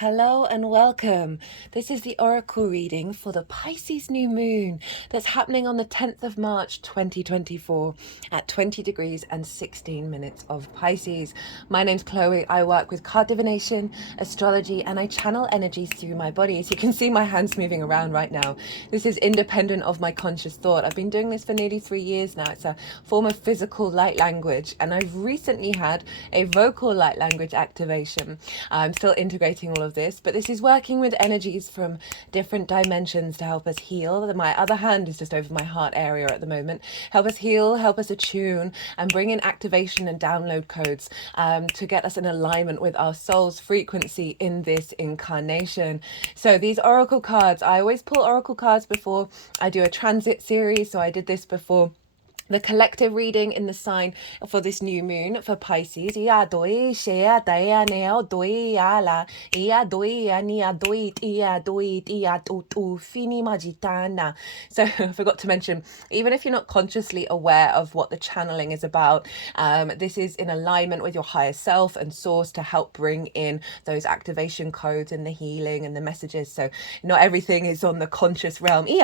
Hello and welcome. This is the oracle reading for the Pisces new moon that's happening on the 10th of March 2024 at 20 degrees and 16 minutes of Pisces. My name's Chloe. I work with card divination, astrology, and I channel energies through my body. As you can see my hands moving around right now. This is independent of my conscious thought. I've been doing this for nearly 3 years now. It's a form of physical light language, and I've recently had a vocal light language activation. I'm still integrating all of this, but this is working with energies from different dimensions to help us heal. My other hand is just over my heart area at the moment. Help us heal, help us attune, and bring in activation and download codes to get us in alignment with our soul's frequency in this incarnation. So these oracle cards, I always pull oracle cards before I do a transit series. So I did this before the collective reading in the sign for this new moon for Pisces. So I forgot to mention, even if you're not consciously aware of what the channeling is about, this is in alignment with your higher self and source to help bring in those activation codes and the healing and the messages. So not everything is on the conscious realm. And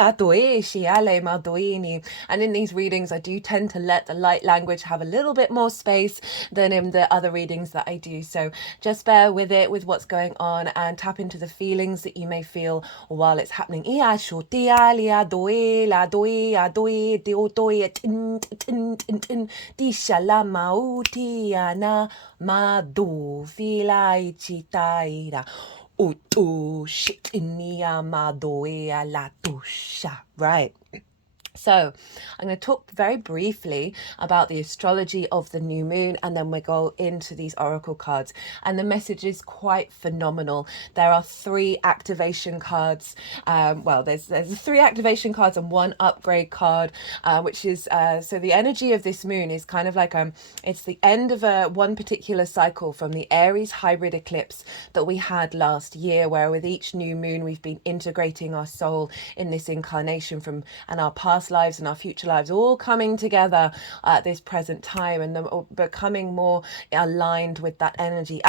in these readings, I do tend to let the light language have a little bit more space than in the other readings that I do. So just bear with it, with what's going on, and tap into the feelings that you may feel while it's happening. Right. So I'm going to talk very briefly about the astrology of the new moon, and then we go into these oracle cards. And the message is quite phenomenal. There are 3 activation cards. There's 3 activation cards and 1 upgrade card, which is so the energy of this moon is kind of like it's the end of one particular cycle from the Aries hybrid eclipse that we had last year, where with each new moon we've been integrating our soul in this incarnation and our past lives and our future lives all coming together at this present time and becoming more aligned with that energy.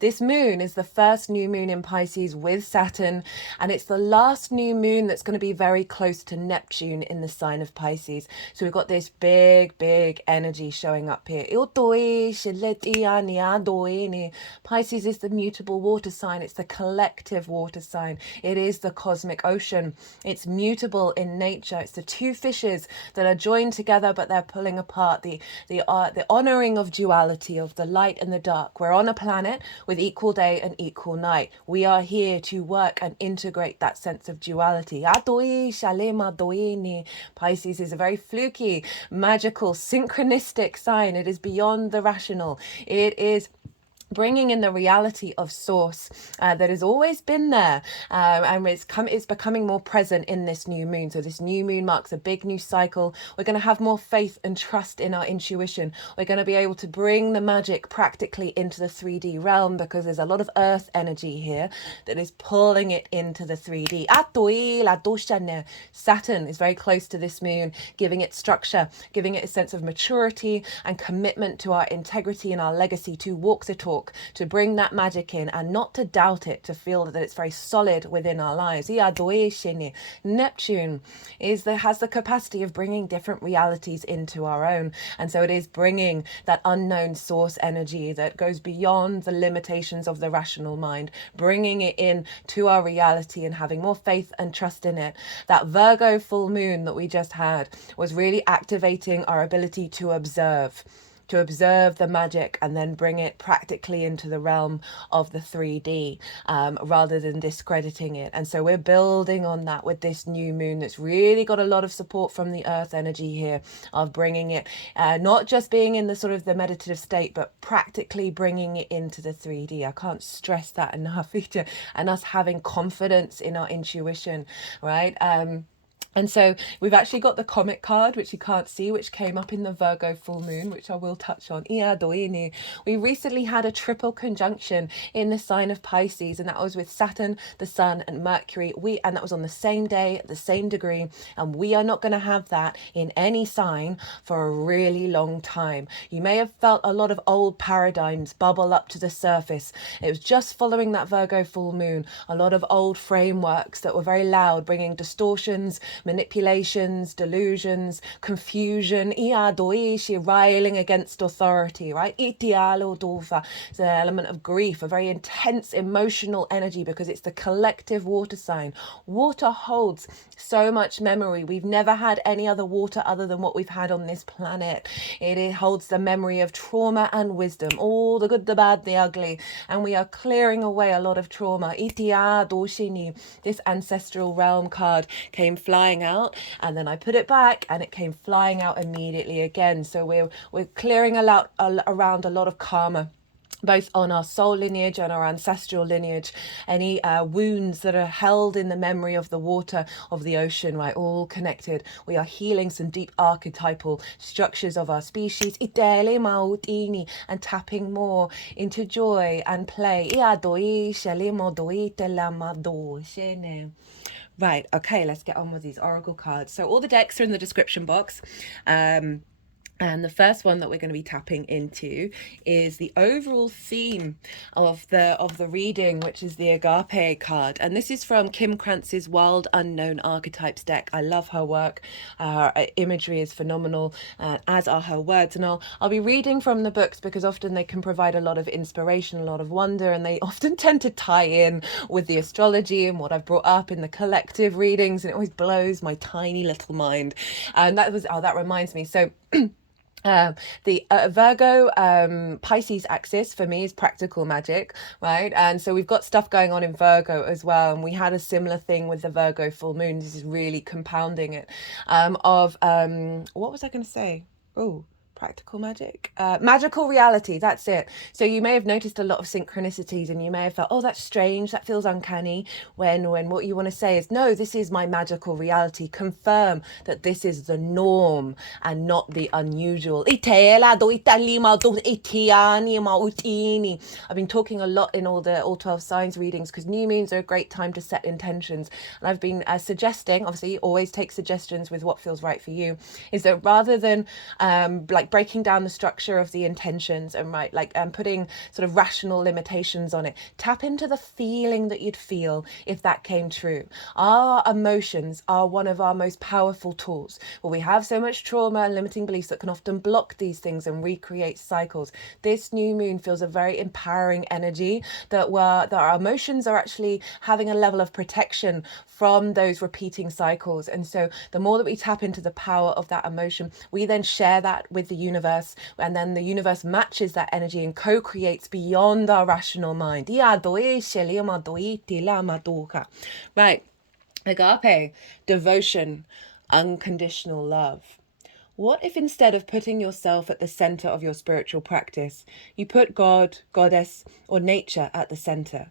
This moon is the first new moon in Pisces with Saturn, and it's the last new moon that's going to be very close to Neptune in the sign of Pisces. So we've got this big energy showing up here. Pisces is the mutable water sign. It's the collective water sign. It is the cosmic ocean. It's mutable in nature. It's the 2 fishes that are joined together, but they're pulling apart. The honoring of duality, of the light and the dark. We're on a planet with equal day and equal night. We are here to work and integrate that sense of duality. Pisces is a very fluky, magical, synchronistic sign. It is beyond the rational. It is bringing in the reality of source that has always been there, and it's becoming more present in this new moon. So this new moon marks a big new cycle. We're going to have more faith and trust in our intuition. We're going to be able to bring the magic practically into the 3D realm, because there's a lot of earth energy here that is pulling it into the 3D. Saturn is very close to this moon, giving it structure, giving it a sense of maturity and commitment to our integrity and our legacy, to walk the talk, to bring that magic in and not to doubt it, to feel that it's very solid within our lives. Neptune has the capacity of bringing different realities into our own, and so it is bringing that unknown source energy that goes beyond the limitations of the rational mind, bringing it in to our reality and having more faith and trust in it. That Virgo full moon that we just had was really activating our ability to observe the magic and then bring it practically into the realm of the 3D, rather than discrediting it. And so we're building on that with this new moon that's really got a lot of support from the earth energy here, of bringing it, not just being in the sort of the meditative state, but practically bringing it into the 3D. I can't stress that enough. And us having confidence in our intuition, right? And so we've actually got the comic card, which you can't see, which came up in the Virgo full moon, which I will touch on. Ia doini. We recently had a triple conjunction in the sign of Pisces, and that was with Saturn, the Sun, and Mercury. And that was on the same day, at the same degree. And we are not going to have that in any sign for a really long time. You may have felt a lot of old paradigms bubble up to the surface. It was just following that Virgo full moon, a lot of old frameworks that were very loud, bringing distortions, manipulations, delusions, confusion, railing against authority, right? It's an element of grief, a very intense emotional energy, because it's the collective water sign. Water holds so much memory. We've never had any other water other than what we've had on this planet. It holds the memory of trauma and wisdom, all the good, the bad, the ugly, and we are clearing away a lot of trauma. This ancestral realm card came flying out, and then I put it back and it came flying out immediately again. So we're clearing around a lot of karma, both on our soul lineage and our ancestral lineage, any wounds that are held in the memory of the water of the ocean, right, all connected. We are healing some deep archetypal structures of our species, and tapping more into joy and play. Right, okay, let's get on with these oracle cards. So all the decks are in the description box. And the first one that we're going to be tapping into is the overall theme of the reading, which is the Agape card. And this is from Kim Krantz's Wild Unknown Archetypes deck. I love her work. Her imagery is phenomenal, as are her words. And I'll be reading from the books because often they can provide a lot of inspiration, a lot of wonder, and they often tend to tie in with the astrology and what I've brought up in the collective readings. And it always blows my tiny little mind. And that reminds me. So the Virgo Pisces axis for me is practical magic, right? And so we've got stuff going on in Virgo as well, and we had a similar thing with the Virgo full moon. This is really compounding it. What was I going to say? Oh, practical magic, magical reality, that's it. So you may have noticed a lot of synchronicities, and you may have felt, oh, that's strange, that feels uncanny, when what you want to say is, no, this is my magical reality. Confirm that this is the norm and not the unusual. I've been talking a lot in all 12 signs readings, because new moons are a great time to set intentions, and I've been suggesting, obviously always take suggestions with what feels right for you, is that rather than breaking down the structure of the intentions and putting sort of rational limitations on it, tap into the feeling that you'd feel if that came true. Our emotions are one of our most powerful tools. Well, we have so much trauma and limiting beliefs that can often block these things and recreate cycles. This new moon feels a very empowering energy that our emotions are actually having a level of protection from those repeating cycles. And so the more that we tap into the power of that emotion, we then share that with the universe, and then the universe matches that energy and co-creates beyond our rational mind. Right, agape, devotion, unconditional love. What if instead of putting yourself at the center of your spiritual practice, you put God, goddess, or nature at the center?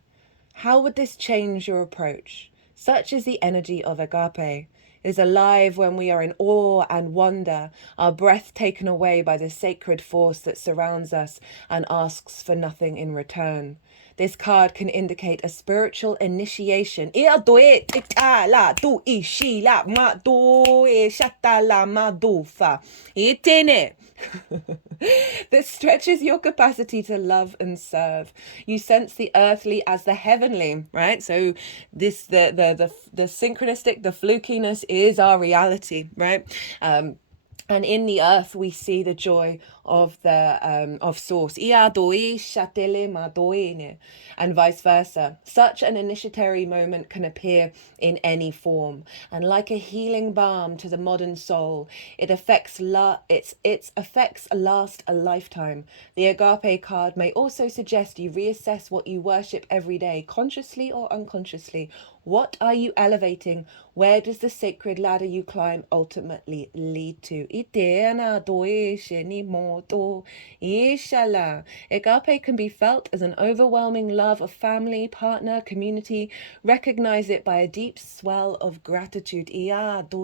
How would this change your approach? Such is the energy of agape. It is alive when we are in awe and wonder, our breath taken away by the sacred force that surrounds us and asks for nothing in return. This card can indicate a spiritual initiation. That stretches your capacity to love and serve. You sense the earthly as the heavenly, right? So this the synchronistic, the flukiness is our reality, right? And in the earth, we see the joy of source, and vice versa. Such an initiatory moment can appear in any form, and like a healing balm to the modern soul, its effects last a lifetime. The agape card may also suggest you reassess what you worship every day, consciously or unconsciously. What are you elevating? Where does the sacred ladder you climb ultimately lead to? Agape can be felt as an overwhelming love of family, partner, community. Recognize it by a deep swell of gratitude. The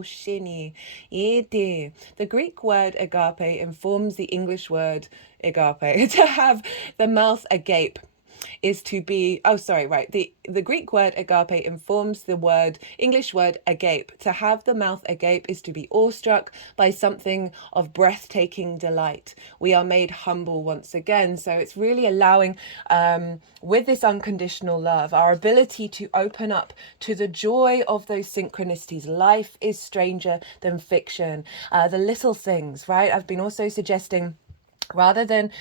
Greek word agape informs the English word agape. To have the mouth agape is to be, the Greek word agape informs the English word agape. To have the mouth agape is to be awestruck by something of breathtaking delight. We are made humble once again. So it's really allowing, with this unconditional love, our ability to open up to the joy of those synchronicities. Life is stranger than fiction. The little things, right? I've been also suggesting, rather than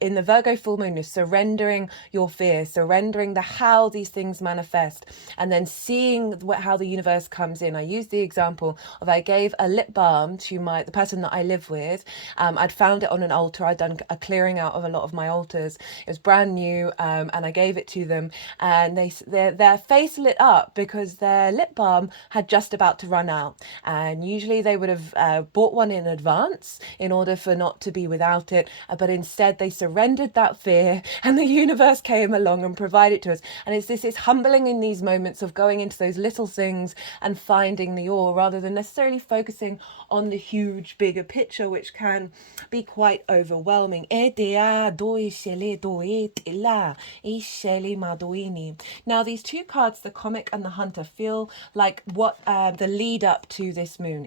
in the Virgo full moon, is surrendering your fear, surrendering how these things manifest, and then seeing how the universe comes in. I used the example of, I gave a lip balm to the person that I live with. I'd found it on an altar. I'd done a clearing out of a lot of my altars. It was brand new, and I gave it to them, and their face lit up because their lip balm had just about to run out. And usually they would have bought one in advance in order for not to be without it, but instead they surrendered that fear, and the universe came along and provided it to us. And it's humbling in these moments of going into those little things and finding the awe, rather than necessarily focusing on the huge bigger picture, which can be quite overwhelming. Now these two cards, the Comic and the Hunter, feel like what the lead up to this moon.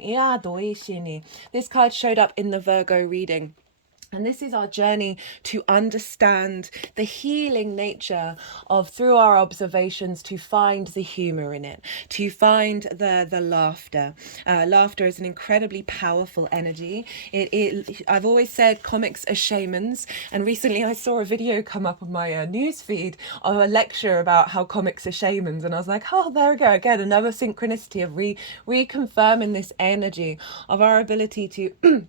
This card showed up in the Virgo reading. And this is our journey to understand the healing nature of, through our observations, to find the humor in it, to find the laughter. Laughter is an incredibly powerful energy. I've always said comics are shamans, and recently I saw a video come up on my news feed of a lecture about how comics are shamans, and I was like, oh, there we go again, another synchronicity of reconfirming this energy of our ability to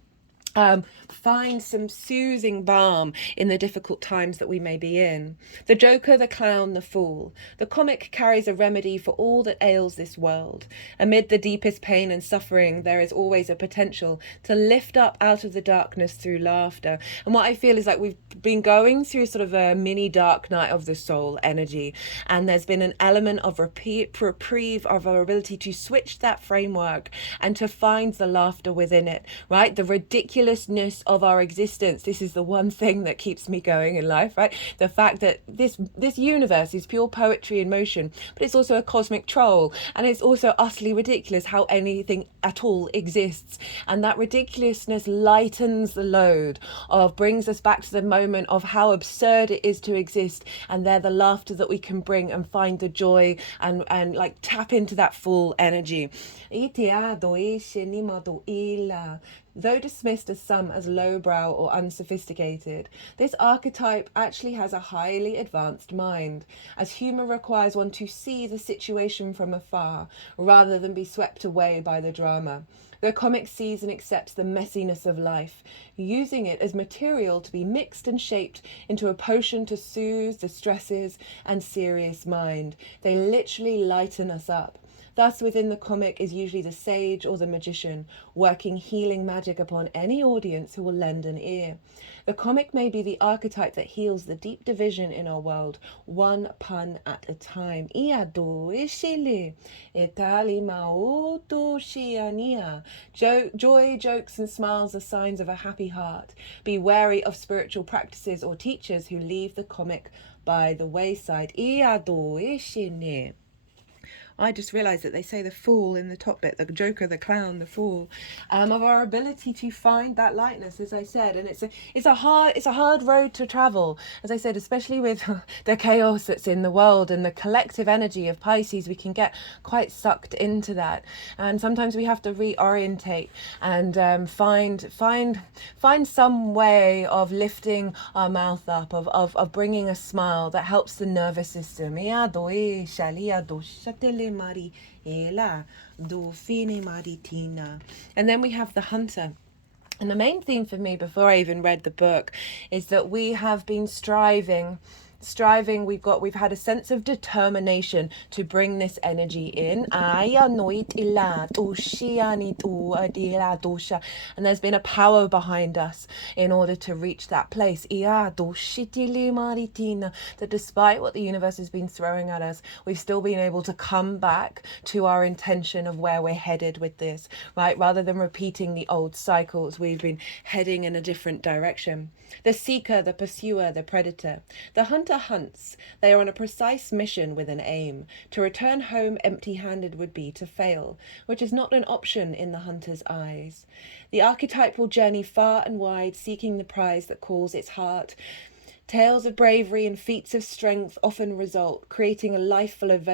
find some soothing balm in the difficult times that we may be in. The Joker, the Clown, the Fool. The comic carries a remedy for all that ails this world. Amid the deepest pain and suffering, there is always a potential to lift up out of the darkness through laughter. And what I feel is like we've been going through sort of a mini dark night of the soul energy, and there's been an element of reprieve of our ability to switch that framework and to find the laughter within it, right? The ridiculousness of our existence. This is the one thing that keeps me going in life, right? The fact that this universe is pure poetry in motion, but it's also a cosmic troll, and it's also utterly ridiculous how anything at all exists. And that ridiculousness lightens the load, brings us back to the moment of how absurd it is to exist, and the laughter that we can bring and find the joy and like tap into that full energy. Though dismissed as some as lowbrow or unsophisticated, this archetype actually has a highly advanced mind, as humour requires one to see the situation from afar rather than be swept away by the drama. The comic sees and accepts the messiness of life, using it as material to be mixed and shaped into a potion to soothe the stresses and serious mind. They literally lighten us up. Thus, within the comic is usually the sage or the magician, working healing magic upon any audience who will lend an ear. The comic may be the archetype that heals the deep division in our world, one pun at a time. Joy, jokes, and smiles are signs of a happy heart. Be wary of spiritual practices or teachers who leave the comic by the wayside. I just realised that they say the Fool in the top bit, the Joker, the Clown, the Fool, of our ability to find that lightness, as I said. And it's a hard road to travel, as I said, especially with the chaos that's in the world and the collective energy of Pisces. We can get quite sucked into that, and sometimes we have to reorientate and find some way of lifting our mouth up, of bringing a smile that helps the nervous system. And then we have the Hunter. And the main theme for me, before I even read the book, is that we have been striving striving. We've had a sense of determination to bring this energy in. And there's been a power behind us in order to reach that place. That despite what the universe has been throwing at us, we've still been able to come back to our intention of where we're headed with this, right? Rather than repeating the old cycles, we've been heading in a different direction. The seeker, the pursuer, the predator. The hunter hunts. They are on a precise mission with an aim. To return home empty-handed would be to fail, which is not an option in the hunter's eyes. The archetype will journey far and wide, seeking the prize that calls its heart. Tales of bravery and feats of strength often result, creating a life full of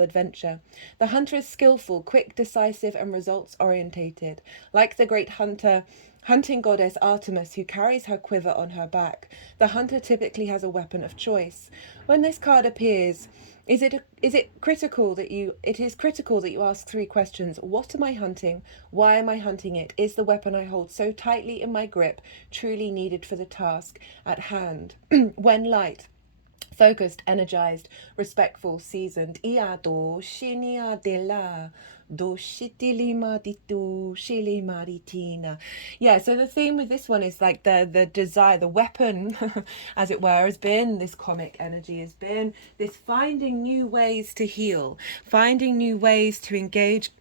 adventure. The hunter is skillful, quick, decisive, and results-orientated. Like the great hunting goddess Artemis, who carries her quiver on her back, the hunter typically has a weapon of choice. When this card appears, it is critical that you ask 3 questions. What am I hunting? Why am I hunting it? Is the weapon I hold so tightly in my grip truly needed for the task at hand? When light, focused, energized, respectful, seasoned. Yeah, so the theme with this one is like the desire, the weapon, as it were, has been this comic energy, has been this finding new ways to heal, finding new ways to engage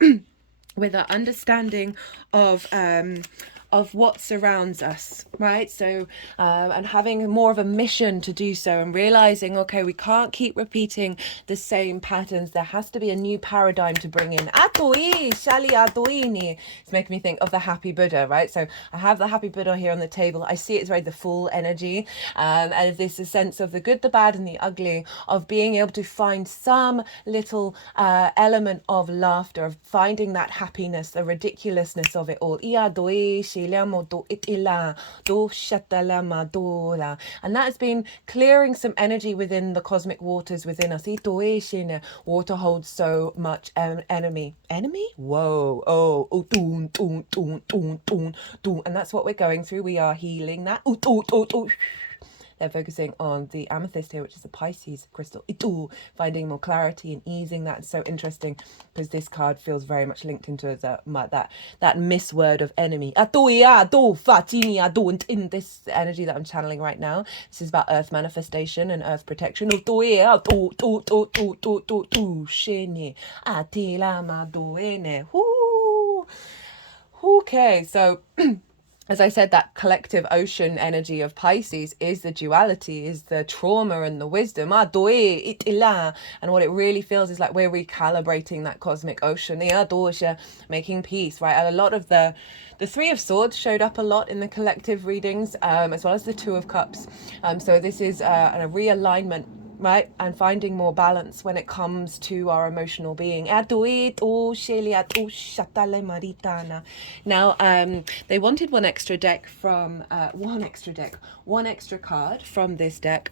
with our understanding of what surrounds us, right? So, and having more of a mission to do so, and realizing, okay, we can't keep repeating the same patterns. There has to be a new paradigm to bring in. It's making me think of the Happy Buddha, right? So I have the Happy Buddha here on the table. I see it's very the full energy, and this is a sense of the good, the bad, and the ugly, of being able to find some little element of laughter, of finding that happiness, the ridiculousness of it all. And that has been clearing some energy within the cosmic waters within us. Water holds so much enemy. Whoa. And that's what we're going through. We are healing that. They're focusing on the amethyst here, which is the Pisces crystal. Finding more clarity and easing that. It's so interesting because this card feels very much linked into that misword of enemy. In this energy that I'm channeling right now, this is about earth manifestation and earth protection. Okay, so as I said, that collective ocean energy of Pisces is the duality, is the trauma and the wisdom. And what it really feels is like we're recalibrating that cosmic ocean, making peace, right? And a lot of the 3 of Swords showed up a lot in the collective readings, as well as the 2 of Cups. So this is a realignment, right? And finding more balance when it comes to our emotional being. Now, they wanted one extra card from this deck.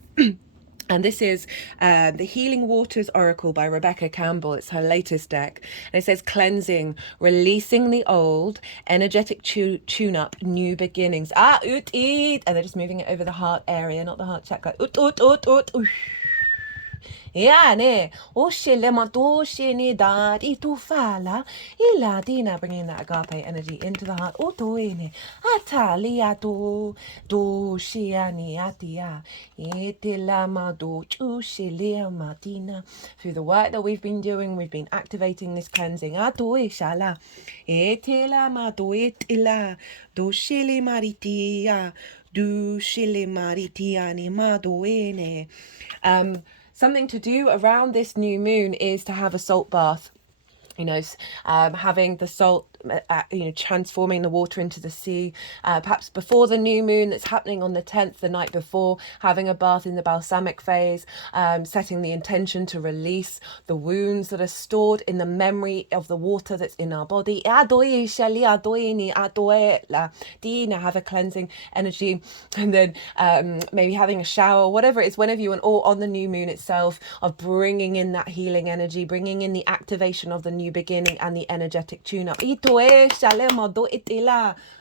And this is the Healing Waters Oracle by Rebecca Campbell. It's her latest deck. And it says cleansing, releasing the old, energetic tune-up, new beginnings. And they're just moving it over the heart area, not the heart chakra. Bringing that agape energy into the heart. Through the work that we've been doing, we've been activating this cleansing. Something to do around this new moon is to have a salt bath. Having the salt, transforming the water into the sea, perhaps before the new moon that's happening on the 10th, the night before, having a bath in the balsamic phase, setting the intention to release the wounds that are stored in the memory of the water that's in our body. Have a cleansing energy, and then maybe having a shower, whatever it is, whenever you want, or on the new moon itself, of bringing in that healing energy, bringing in the activation of the new beginning and the energetic tune-up.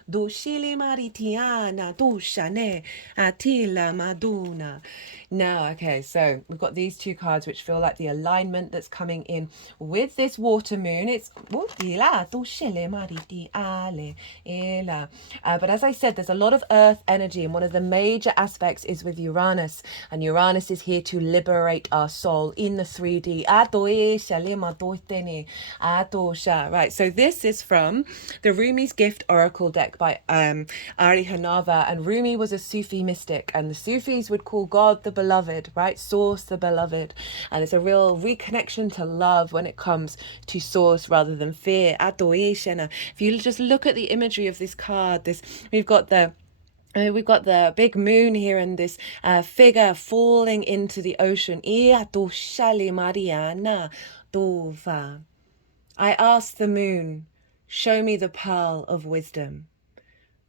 do shili maritiana, do shane, atila maduna. Now, okay, so we've got these two cards which feel like the alignment that's coming in with this water moon. It's but as I said, there's a lot of earth energy, and one of the major aspects is with Uranus, and Uranus is here to liberate our soul in the 3D. Right, so this is from the Rumi's Gift Oracle deck by Honarvar, and Rumi was a Sufi mystic, and the Sufis would call God the beloved, right? Source the beloved, and it's a real reconnection to love when it comes to source rather than fear. If you just look at the imagery of this card, we've got the big moon here and this figure falling into the ocean. I asked the moon, show me the pearl of wisdom.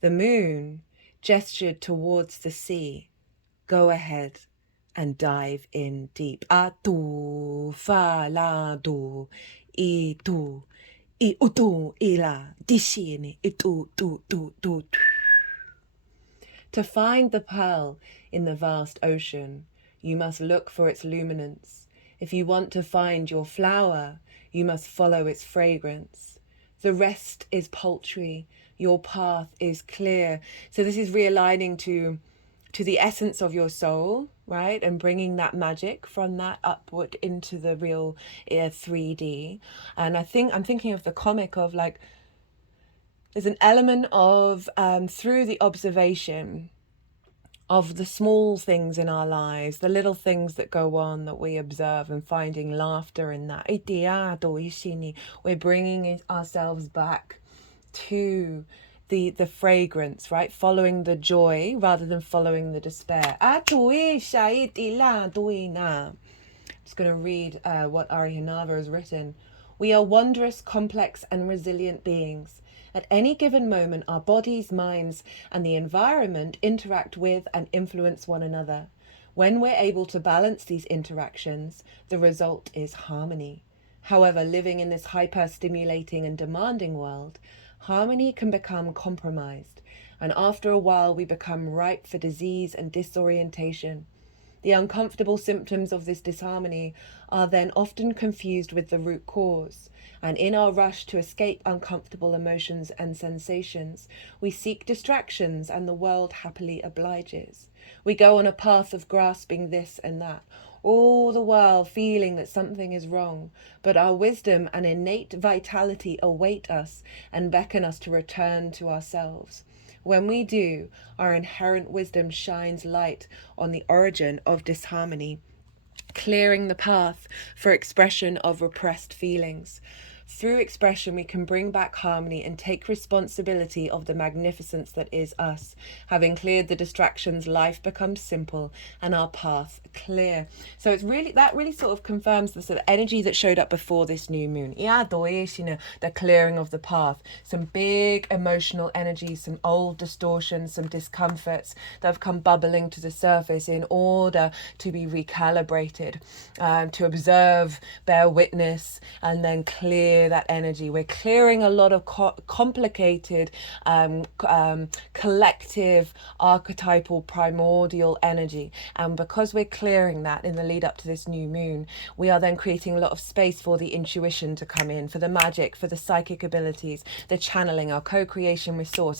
The moon gestured towards the sea. Go ahead and dive in deep. Atu fa la do itu I utu ila dishini itu tu. To find the pearl in the vast ocean, you must look for its luminance. If you want to find your flower, you must follow its fragrance. The rest is paltry. Your path is clear. So this is realigning to the essence of your soul, right? And bringing that magic from that upward into the real 3D. And I'm thinking of the comic of like, there's an element of through the observation of the small things in our lives, the little things that go on that we observe, and finding laughter in that. We're bringing ourselves back to the fragrance, right? Following the joy rather than following the despair. I'm just going to read what Ari Hinava has written. We are wondrous, complex, and resilient beings. At any given moment, our bodies, minds, and the environment interact with and influence one another. When we're able to balance these interactions, the result is harmony. However, living in this hyper-stimulating and demanding world, harmony can become compromised, and after a while we become ripe for disease and disorientation. The uncomfortable symptoms of this disharmony are then often confused with the root cause, and in our rush to escape uncomfortable emotions and sensations, we seek distractions and the world happily obliges. We go on a path of grasping this and that, all the while feeling that something is wrong, but our wisdom and innate vitality await us and beckon us to return to ourselves. When we do, our inherent wisdom shines light on the origin of disharmony, clearing the path for expression of repressed feelings. Through expression, we can bring back harmony and take responsibility of the magnificence that is us. Having cleared the distractions, life becomes simple and our path clear. So it's really, that really sort of confirms the sort of energy that showed up before this new moon. The clearing of the path. Some big emotional energies, some old distortions, some discomforts that have come bubbling to the surface in order to be recalibrated, to observe, bear witness, and then clear that energy. We're clearing a lot of complicated collective archetypal primordial energy, and because we're clearing that in the lead up to this new moon, we are then creating a lot of space for the intuition to come in, for the magic, for the psychic abilities, the channeling, our co-creation with source.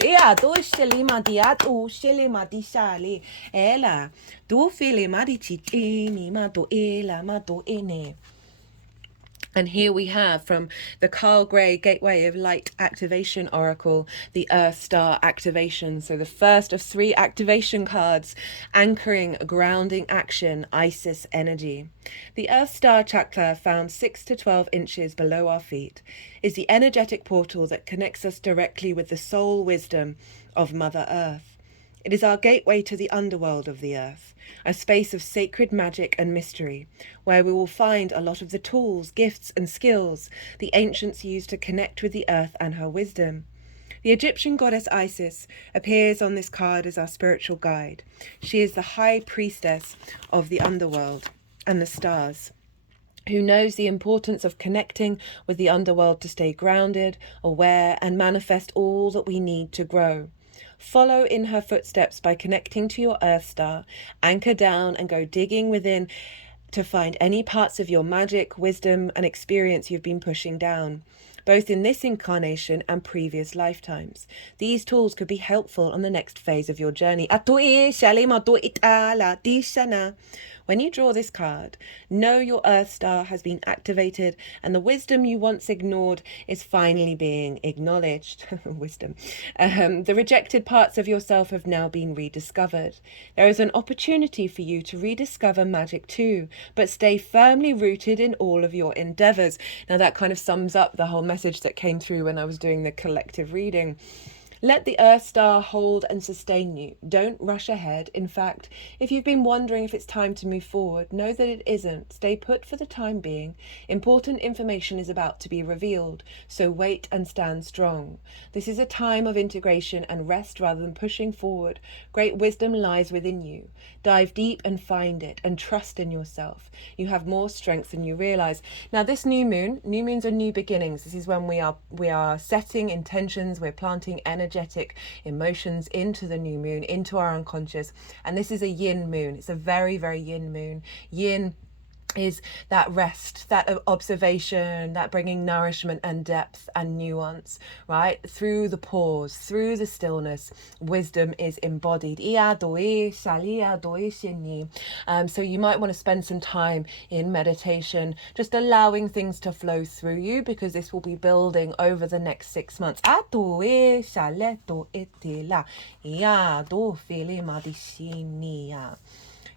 And here we have from the Carl Gray Gateway of Light Activation Oracle, the Earth Star Activation. So the first of 3 activation cards, anchoring, grounding action, Isis energy. The Earth Star Chakra, found 6 to 12 inches below our feet, is the energetic portal that connects us directly with the soul wisdom of Mother Earth. It is our gateway to the underworld of the earth, a space of sacred magic and mystery, where we will find a lot of the tools, gifts, and skills the ancients used to connect with the earth and her wisdom. The Egyptian goddess Isis appears on this card as our spiritual guide. She is the high priestess of the underworld and the stars. who knows the importance of connecting with the underworld to stay grounded, aware, and manifest all that we need to grow. Follow in her footsteps by connecting to your Earth star, anchor down and go digging within to find any parts of your magic, wisdom, and experience you've been pushing down, both in this incarnation and previous lifetimes. These tools could be helpful on the next phase of your journey. When you draw this card, know your Earth star has been activated and the wisdom you once ignored is finally being acknowledged. Wisdom. The rejected parts of yourself have now been rediscovered. There is an opportunity for you to rediscover magic too, but stay firmly rooted in all of your endeavors. Now that kind of sums up the whole message that came through when I was doing the collective reading. Let the Earth star hold and sustain you. Don't rush ahead. In fact, if you've been wondering if it's time to move forward, know that it isn't. Stay put for the time being. Important information is about to be revealed, so wait and stand strong. This is a time of integration and rest rather than pushing forward. Great wisdom lies within you. Dive deep and find it, and trust in yourself. You have more strength than you realize. Now, this new moons are new beginnings. This is when we are setting intentions, we're planting energetic emotions into the new moon, into our unconscious. And this is a yin moon. It's a very, very yin moon. Yin is that rest, that observation, that bringing nourishment and depth and nuance, right? Through the pause, through the stillness, wisdom is embodied. So you might want to spend some time in meditation, just allowing things to flow through you, because this will be building over the next 6 months.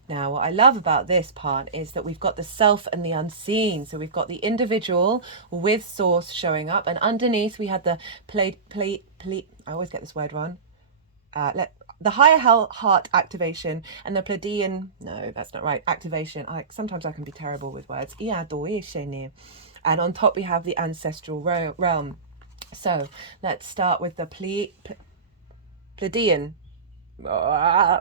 Now, what I love about this part is that we've got the self and the unseen. So we've got the individual with source showing up, and underneath we had the I always get this word wrong. The higher heart activation and the Pleiadian, no, that's not right, activation. Sometimes I can be terrible with words. And on top we have the ancestral realm. So let's start with the Pleiadian. I'm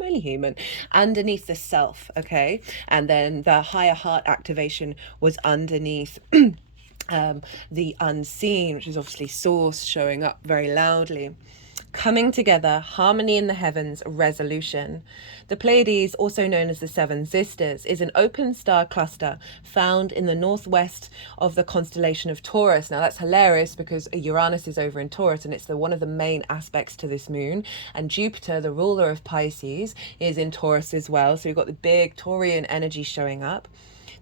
only human. Underneath the self, okay, and then the higher heart activation was underneath the unseen, which is obviously source showing up very loudly. Coming together, harmony in the heavens, resolution. The Pleiades, also known as the Seven Sisters, is an open star cluster found in the northwest of the constellation of Taurus. Now that's hilarious because Uranus is over in Taurus, and it's one of the main aspects to this moon. And Jupiter, the ruler of Pisces, is in Taurus as well. So we've got the big Taurian energy showing up.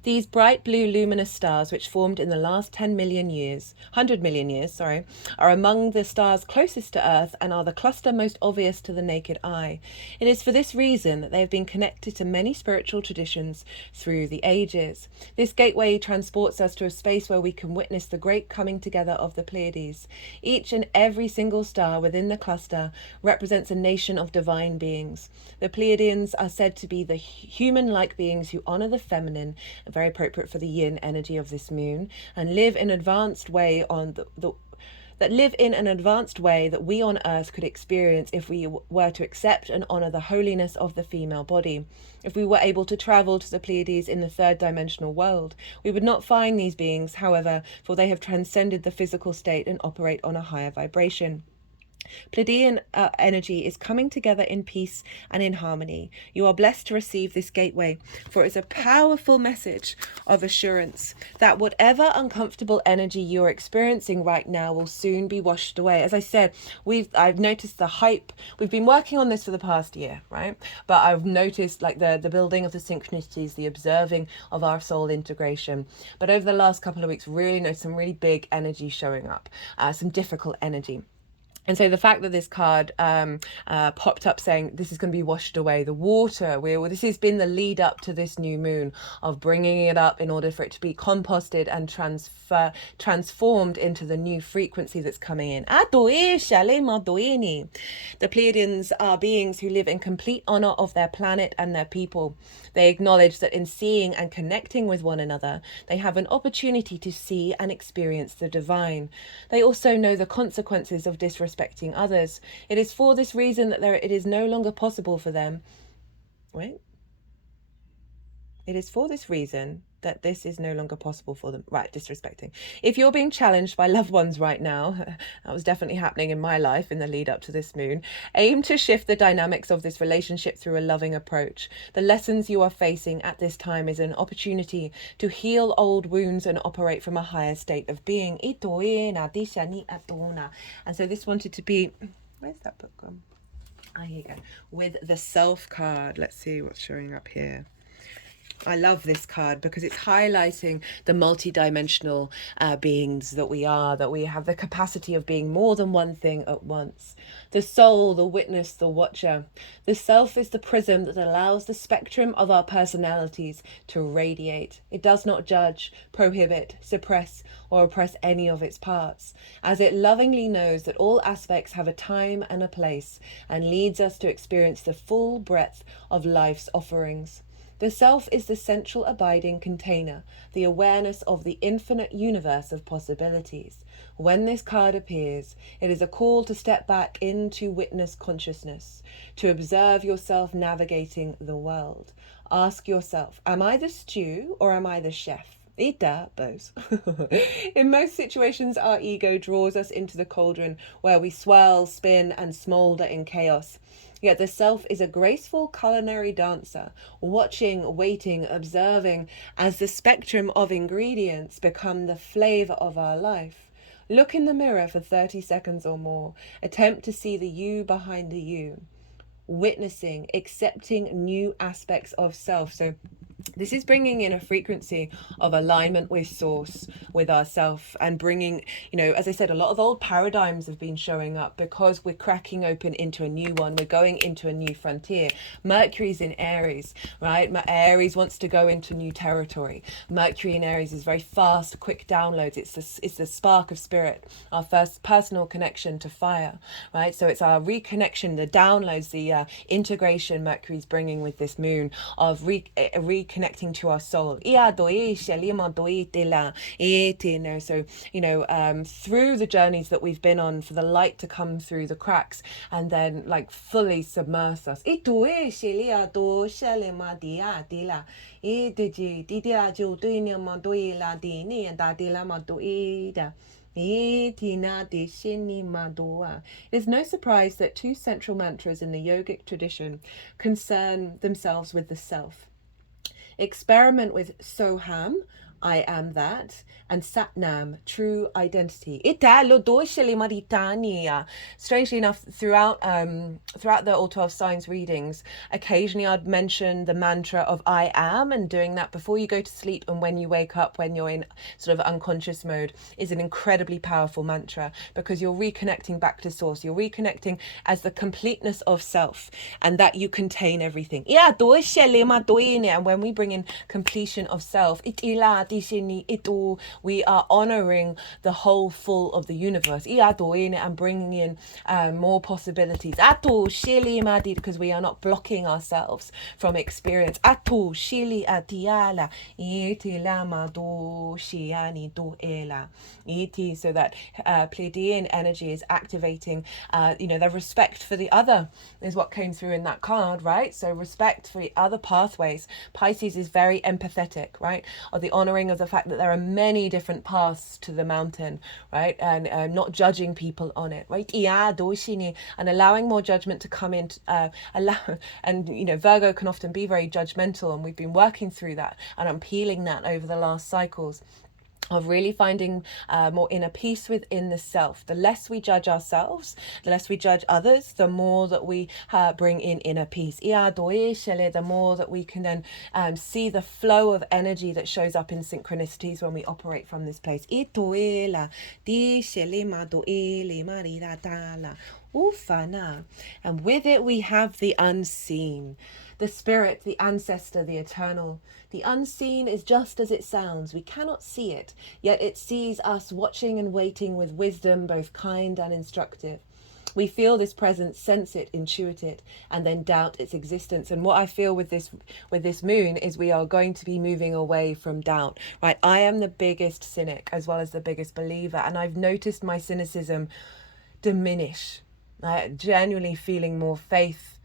These bright blue luminous stars, which formed in the last 100 million years, are among the stars closest to Earth and are the cluster most obvious to the naked eye. It is for this reason that they have been connected to many spiritual traditions through the ages. This gateway transports us to a space where we can witness the great coming together of the Pleiades. Each and every single star within the cluster represents a nation of divine beings. The Pleiadians are said to be the human-like beings who honor the feminine, very appropriate for the yin energy of this moon, and live in an advanced way that we on Earth could experience if we were to accept and honor the holiness of the female body. If we were able to travel to the Pleiades in the third dimensional world, we would not find these beings, however, for they have transcended the physical state and operate on a higher vibration. Pleiadian energy is coming together in peace and in harmony. You are blessed to receive this gateway, for it's a powerful message of assurance that whatever uncomfortable energy you're experiencing right now will soon be washed away. As I said, I've noticed the hype. We've been working on this for the past year, right? But I've noticed like the building of the synchronicities, the observing of our soul integration. But over the last couple of weeks, really noticed some really big energy showing up, some difficult energy. And so the fact that this card popped up saying this is going to be washed away, the water, this has been the lead up to this new moon of bringing it up in order for it to be composted and transformed into the new frequency that's coming in. The Pleiadians are beings who live in complete honor of their planet and their people. They acknowledge that in seeing and connecting with one another, they have an opportunity to see and experience the divine. They also know the consequences of disrespecting others. It is for this reason that it is no longer possible for them. It is for this reason that this is no longer possible for them. Right, disrespecting. If you're being challenged by loved ones right now, that was definitely happening in my life in the lead up to this moon, aim to shift the dynamics of this relationship through a loving approach. The lessons you are facing at this time is an opportunity to heal old wounds and operate from a higher state of being. And so this wanted to be, where's that book gone? Ah, here you go. With the self card. Let's see what's showing up here. I love this card because it's highlighting the multi-dimensional beings that we are, that we have the capacity of being more than one thing at once. The soul, the witness, the watcher. The self is the prism that allows the spectrum of our personalities to radiate. It does not judge, prohibit, suppress, or oppress any of its parts, as it lovingly knows that all aspects have a time and a place, and leads us to experience the full breadth of life's offerings. The self is the central abiding container, the awareness of the infinite universe of possibilities. When this card appears, it is a call to step back into witness consciousness, to observe yourself navigating the world. Ask yourself, am I the stew or am I the chef? Both. In most situations, our ego draws us into the cauldron where we swirl, spin, and smolder in chaos. Yet the self is a graceful culinary dancer, watching, waiting, observing as the spectrum of ingredients become the flavor of our life. Look in the mirror for 30 seconds or more. Attempt to see the you behind the you. Witnessing, accepting new aspects of self. So this is bringing in a frequency of alignment with source, with ourself, and bringing, as I said, a lot of old paradigms have been showing up because we're cracking open into a new one. We're going into a new frontier. Mercury's in Aries, right? Aries wants to go into new territory. Mercury in Aries is very fast, quick downloads. It's the spark of spirit, our first personal connection to fire, right? So it's our reconnection, the downloads, the integration Mercury's bringing with this moon of reconnecting to our soul. So, through the journeys that we've been on, for the light to come through the cracks and then like fully submerge us. It is no surprise that two central mantras in the yogic tradition concern themselves with the self. Experiment with Soham, I am that, and Satnam, true identity. Strangely enough, throughout the all 12 signs readings, occasionally I'd mention the mantra of I am, and doing that before you go to sleep and when you wake up, when you're in sort of unconscious mode, is an incredibly powerful mantra because you're reconnecting back to source. You're reconnecting as the completeness of self and that you contain everything. And when we bring in completion of self, we are honoring the whole full of the universe and bringing in more possibilities because we are not blocking ourselves from experience. So that Pleiadian energy is activating the respect for the other is what came through in that card, right? So respect for the other pathways. Pisces is very empathetic, right? Or the honoring of the fact that there are many different paths to the mountain, right? And not judging people on it, right? And allowing more judgment to come in. Virgo can often be very judgmental, and we've been working through that, and I'm peeling that over the last cycles of really finding more inner peace within the self. The less we judge ourselves, the less we judge others, the more that we bring in inner peace. The more that we can then see the flow of energy that shows up in synchronicities when we operate from this place. And with it we have the unseen, the spirit, the ancestor, the eternal. The unseen is just as it sounds. We cannot see it, yet it sees us watching and waiting with wisdom, both kind and instructive. We feel this presence, sense it, intuit it, and then doubt its existence. And what I feel with this moon is we are going to be moving away from doubt, right? I am the biggest cynic as well as the biggest believer, and I've noticed my cynicism diminish. Genuinely feeling more faith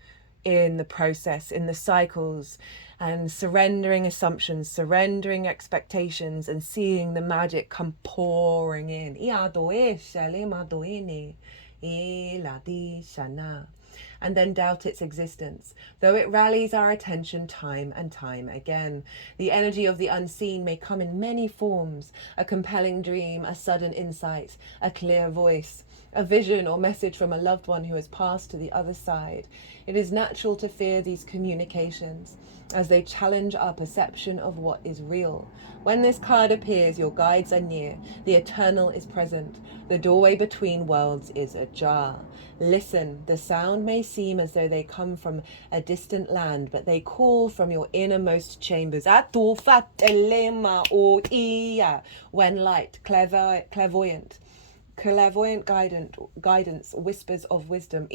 in the process, in the cycles, and surrendering assumptions, surrendering expectations, and seeing the magic come pouring in. And then doubt its existence, though it rallies our attention time and time again. The energy of the unseen may come in many forms: a compelling dream, a sudden insight, a clear voice, a vision or message from a loved one who has passed to the other side. It is natural to fear these communications, as they challenge our perception of what is real. When this card appears, your guides are near. The eternal is present. The doorway between worlds is ajar. Listen, the sound may seem as though they come from a distant land, but they call from your innermost chambers. When light, clairvoyant guidance whispers of wisdom.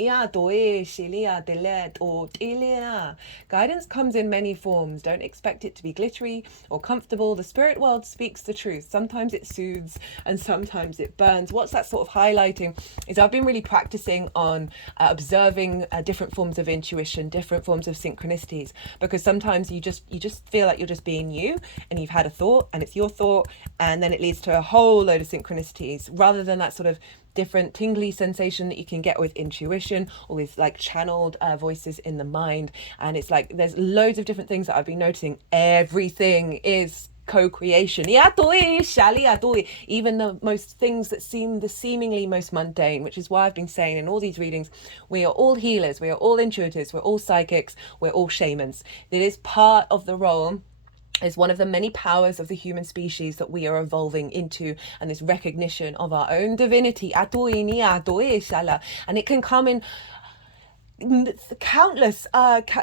Guidance comes in many forms. Don't expect it to be glittery or comfortable. The spirit world speaks the truth. Sometimes it soothes and sometimes it burns. What's that sort of highlighting is I've been really practicing on observing different forms of intuition, different forms of synchronicities, because sometimes you just feel like you're just being you, and you've had a thought and it's your thought, and then it leads to a whole load of synchronicities, rather than that sort of different tingly sensation that you can get with intuition or with like channeled voices in the mind. And it's like there's loads of different things that I've been noticing. Everything is co-creation. Even the most things that seem the seemingly most mundane, which is why I've been saying in all these readings, we are all healers, we are all intuitives, we're all psychics, we're all shamans. It is part of the role, is one of the many powers of the human species that we are evolving into, and this recognition of our own divinity. And it can come in countless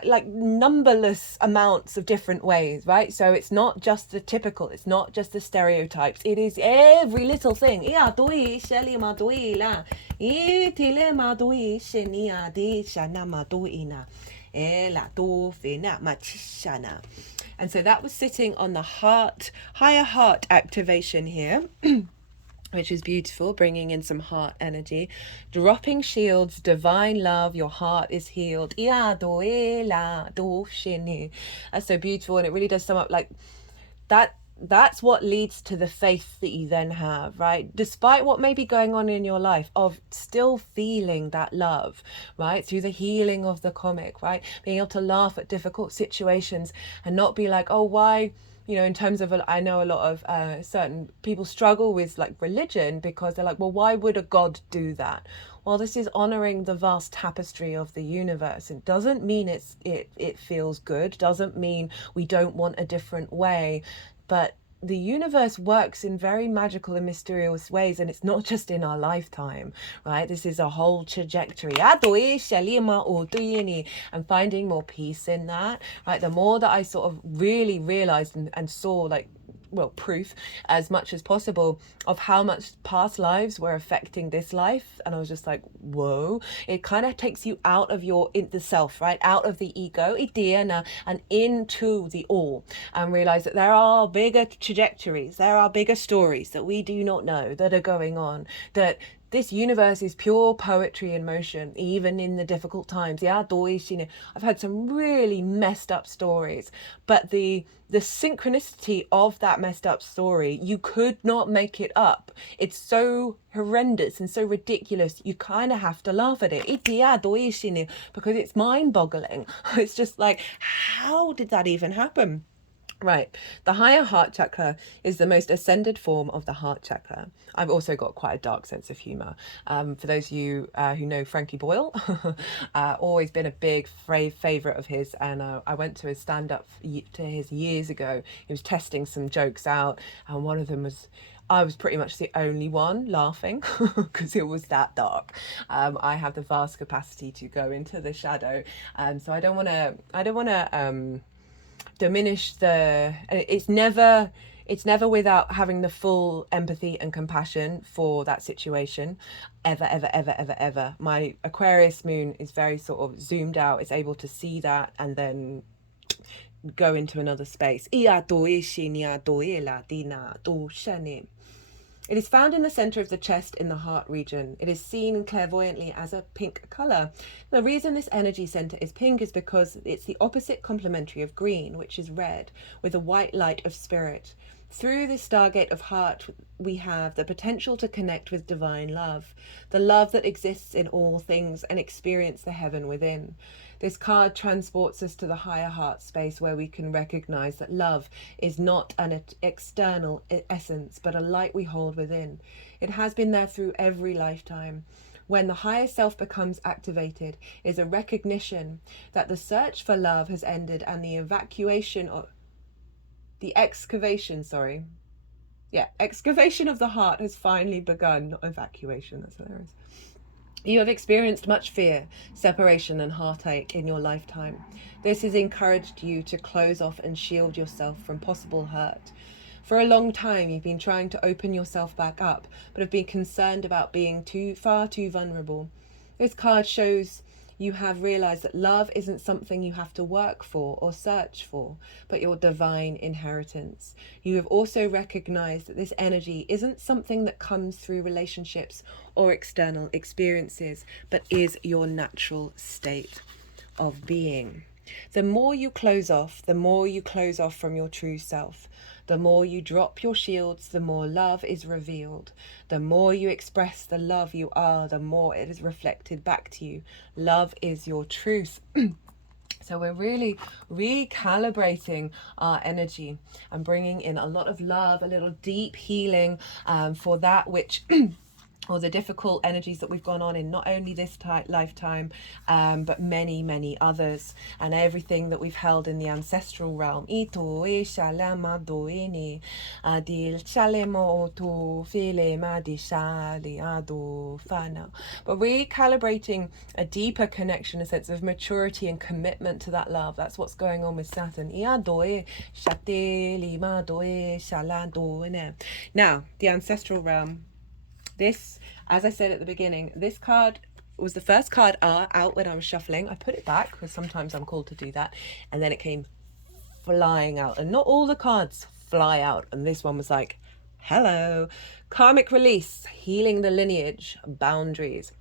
like numberless amounts of different ways, right? So it's not just the typical, it's not just the stereotypes, it is every little thing. And so that was sitting on the heart, higher heart activation here, which is beautiful, bringing in some heart energy. Dropping shields, divine love, your heart is healed. That's so beautiful, and it really does sum up like that. That's what leads to the faith that you then have, right? Despite what may be going on in your life, of still feeling that love, right? Through the healing of the comic, right? Being able to laugh at difficult situations and not be like, oh, why? You know, in terms of, I know a lot of certain people struggle with like religion, because they're like, well, why would a God do that? Well, this is honoring the vast tapestry of the universe. It doesn't mean it feels good, doesn't mean we don't want a different way, but the universe works in very magical and mysterious ways, and it's not just in our lifetime, right? This is a whole trajectory. And finding more peace in that, right? The more that I sort of really realized and saw, like, well, proof as much as possible of how much past lives were affecting this life, and I was just like, whoa. It kind of takes you out of the self, right? Out of the ego, and into the all, and realize that there are bigger trajectories, there are bigger stories that we do not know that are going on, that this universe is pure poetry in motion, even in the difficult times. I've had some really messed up stories, but the synchronicity of that messed up story, you could not make it up. It's so horrendous and so ridiculous, you kind of have to laugh at it. Because it's mind-boggling. It's just like, how did that even happen? Right, the higher heart chakra is the most ascended form of the heart chakra. I've also got quite a dark sense of humour. For those of you who know Frankie Boyle, always been a big favourite of his, and I went to his stand-up to his years ago. He was testing some jokes out, and one of them was, I was pretty much the only one laughing because it was that dark. I have the vast capacity to go into the shadow, so I don't want to diminish it's never without having the full empathy and compassion for that situation, ever. My Aquarius moon is very sort of zoomed out. It's able to see that and then go into another space. It is found in the center of the chest in the heart region. It is seen clairvoyantly as a pink color. The reason this energy center is pink is because it's the opposite complementary of green, which is red, with a white light of spirit. Through this stargate of heart, we have the potential to connect with divine love, the love that exists in all things, and experience the heaven within. This card transports us to the higher heart space, where we can recognize that love is not an external essence, but a light we hold within. It has been there through every lifetime. When the higher self becomes activated, is a recognition that the search for love has ended and the excavation of the heart has finally begun. Not evacuation, that's hilarious. You have experienced much fear, separation, and heartache in your lifetime. This has encouraged you to close off and shield yourself from possible hurt. For a long time, you've been trying to open yourself back up, but have been concerned about being far too vulnerable. This card shows you have realized that love isn't something you have to work for or search for, but your divine inheritance. You have also recognized that this energy isn't something that comes through relationships or external experiences, but is your natural state of being. The more you close off from your true self. The more you drop your shields, the more love is revealed. The more you express the love you are, the more it is reflected back to you. Love is your truth. So we're really recalibrating our energy and bringing in a lot of love, a little deep healing for that which... or the difficult energies that we've gone on in not only this lifetime, but many, many others, and everything that we've held in the ancestral realm. But we're calibrating a deeper connection, a sense of maturity and commitment to that love. That's what's going on with Saturn. Now, the ancestral realm. This, as I said at the beginning, this card was the first card out when I was shuffling. I put it back because sometimes I'm called to do that. And then it came flying out. And not all the cards fly out. And this one was like, hello. Karmic release, healing the lineage, boundaries.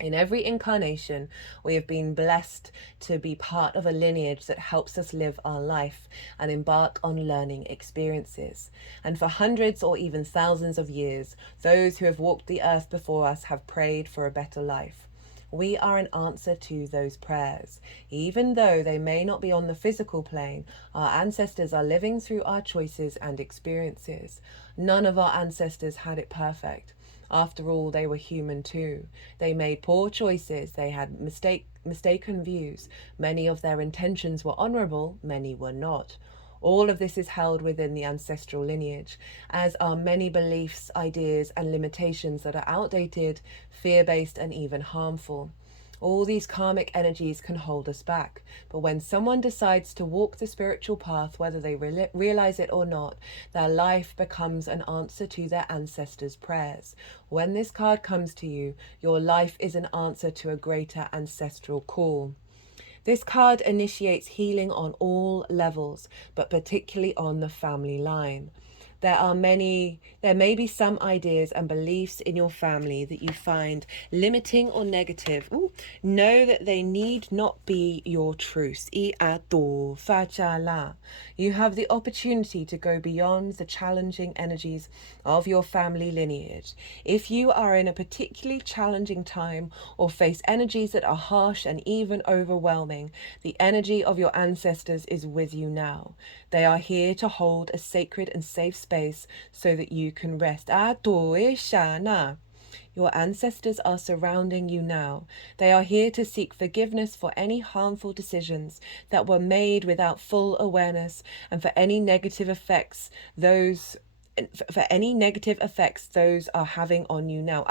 In every incarnation, we have been blessed to be part of a lineage that helps us live our life and embark on learning experiences. And for hundreds or even thousands of years, those who have walked the earth before us have prayed for a better life. We are an answer to those prayers. Even though they may not be on the physical plane, our ancestors are living through our choices and experiences. None of our ancestors had it perfect. After all, they were human too. They made poor choices. They had mistaken views. Many of their intentions were honorable, many were not. All of this is held within the ancestral lineage, as are many beliefs, ideas, and limitations that are outdated, fear-based, and even harmful. All these karmic energies can hold us back, but when someone decides to walk the spiritual path, whether they realize it or not, their life becomes an answer to their ancestors' prayers. When this card comes to you, your life is an answer to a greater ancestral call. This card initiates healing on all levels, but particularly on the family line. There may be some ideas and beliefs in your family that you find limiting or negative. Know that they need not be your truths. You have the opportunity to go beyond the challenging energies of your family lineage. If you are in a particularly challenging time or face energies that are harsh and even overwhelming, the energy of your ancestors is with you now. They are here to hold a sacred and safe space so that you can rest. Your ancestors are surrounding you now. They are here to seek forgiveness for any harmful decisions that were made without full awareness, and for any negative effects those are having on you now.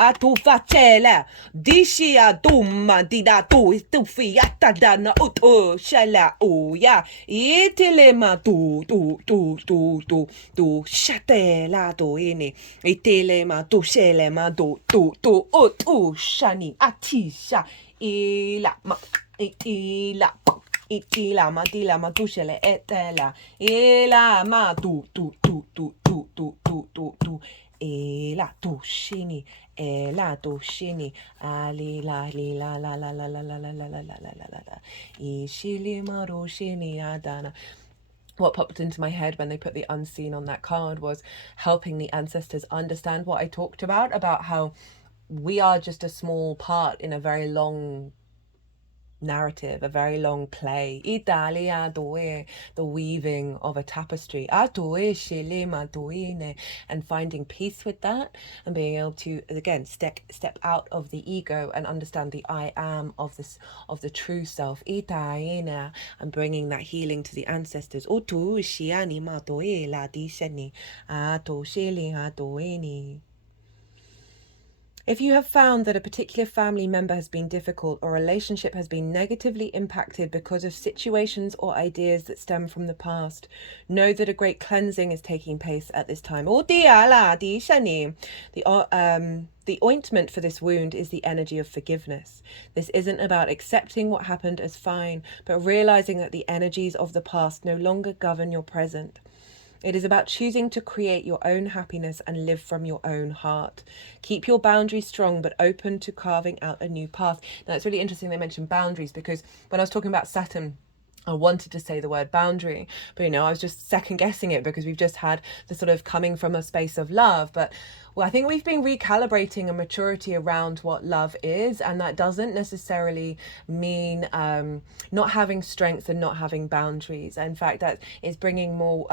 Itila madila madushele etela ela ma tu ela doshini, ela doshini, ali la li la la la la la la la la la la la la la, ishili maroshini adana. What popped into my head when they put the unseen on that card was helping the ancestors understand what I talked about how we are just a small part in a very long narrative, a very long play. Italia doe, the weaving of a tapestry. And finding peace with that and being able to again step out of the ego and understand the I am of this, of the true self. Itaina, and bringing that healing to the ancestors. If you have found that a particular family member has been difficult or a relationship has been negatively impacted because of situations or ideas that stem from the past, know that a great cleansing is taking place at this time. The ointment for this wound is the energy of forgiveness. This isn't about accepting what happened as fine, but realizing that the energies of the past no longer govern your present. It is about choosing to create your own happiness and live from your own heart. Keep your boundaries strong, but open to carving out a new path. Now, it's really interesting they mentioned boundaries, because when I was talking about Saturn, I wanted to say the word boundary, but I was just second guessing it because we've just had the sort of coming from a space of love. But I think we've been recalibrating a maturity around what love is, and that doesn't necessarily mean not having strength and not having boundaries. In fact, that is bringing more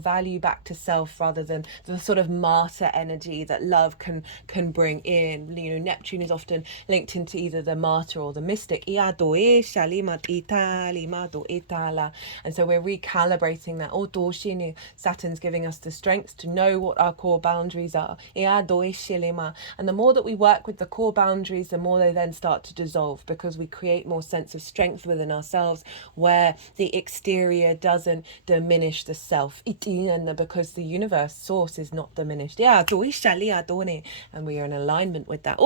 value back to self rather than the sort of martyr energy that love can bring in. Neptune is often linked into either the martyr or the mystic. And so we're recalibrating that. Saturn's giving us the strength to know what our core boundaries are. And the more that we work with the core boundaries, the more they then start to dissolve, because we create more sense of strength within ourselves, where the exterior doesn't diminish the self. And because the universe source is not diminished. And we are in alignment with that.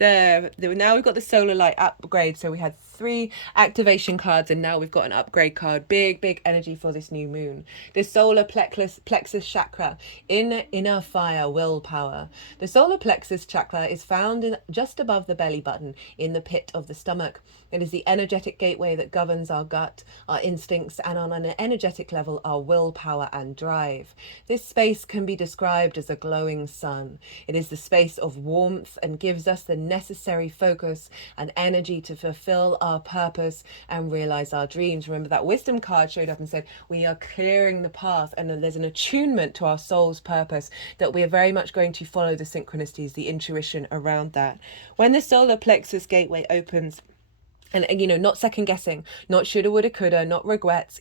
Now we've got the solar light upgrade. So we had 3 activation cards, and now we've got an upgrade card. Big energy for this new moon. The solar plexus chakra, inner fire, willpower. The solar plexus chakra is found just above the belly button, in the pit of the stomach. It is the energetic gateway that governs our gut, our instincts, and on an energetic level, our willpower and drive. This space can be described as a glowing sun. It is the space of warmth and gives us the necessary focus and energy to fulfill our purpose and realize our dreams. Remember, that wisdom card showed up and said we are clearing the path, and there's an attunement to our soul's purpose, that we are very much going to follow the synchronicities, the intuition around that. When the solar plexus gateway opens, and not second guessing, not shoulda, woulda, coulda, not regrets,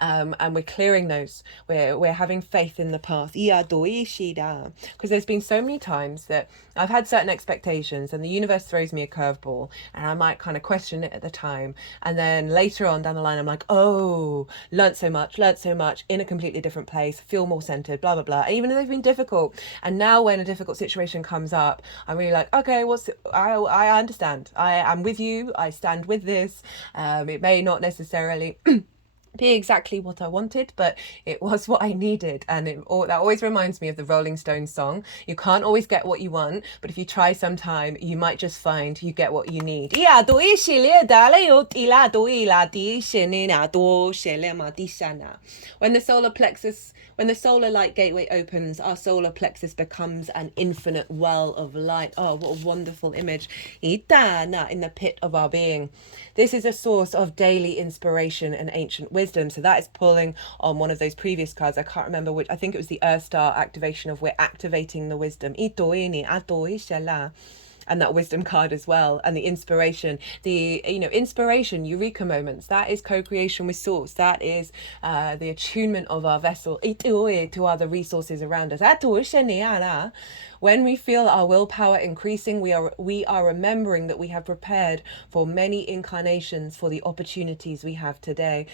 and we're clearing those. We're having faith in the path. Because there's been so many times that I've had certain expectations, and the universe throws me a curveball, and I might kind of question it at the time, and then later on down the line I'm like, oh, learnt so much in a completely different place, feel more centered, blah blah blah, even if they've been difficult. And now when a difficult situation comes up, I'm really like, okay, I understand, I am with you, I stand with this. It may not necessarily be exactly what I wanted, but it was what I needed. And that always reminds me of the Rolling Stones song, you can't always get what you want, but if you try sometime, you might just find you get what you need. When the solar light gateway opens, our solar plexus becomes an infinite well of light. Oh, what a wonderful image. In the pit of our being. This is a source of daily inspiration and ancient wisdom. So that is pulling on one of those previous cards. I can't remember which. I think it was the Earth Star activation of we're activating the wisdom. And that wisdom card as well, and the inspiration, inspiration, eureka moments. That is co-creation with source. That is the attunement of our vessel to other resources around us. When we feel our willpower increasing, we are remembering that we have prepared for many incarnations for the opportunities we have today.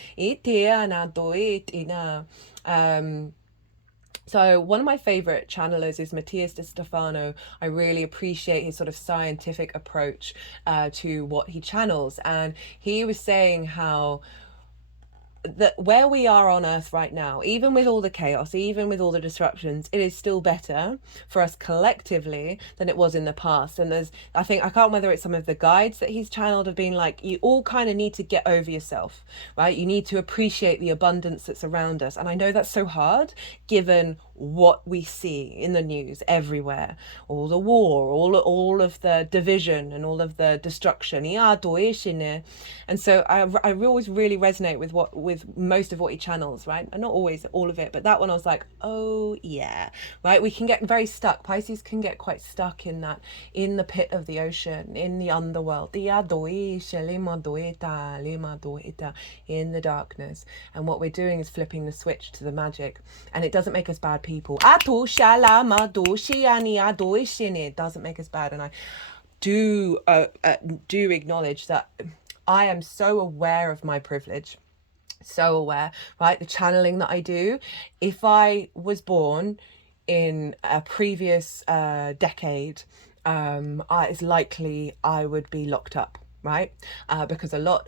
So one of my favorite channelers is Matthias de Stefano. I really appreciate his sort of scientific approach to what he channels. And he was saying how that where we are on Earth right now, even with all the chaos, even with all the disruptions, it is still better for us collectively than it was in the past. And I think, I can't whether it's some of the guides that he's channeled have been like, you all kind of need to get over yourself, right? You need to appreciate the abundance that's around us. And I know that's so hard given what we see in the news everywhere, all the war, all of the division and all of the destruction. And so I always really resonate with most of what he channels, right? And not always all of it, but that one I was like, oh yeah, right? We can get very stuck. Pisces can get quite stuck in that, in the pit of the ocean, in the underworld, in the darkness. And what we're doing is flipping the switch to the magic, and it doesn't make us bad people. It doesn't make us bad. And I do acknowledge that I am so aware of my privilege, so aware, right? The channeling that I do, if I was born in a previous decade, it's likely I would be locked up, right? Because there's a lot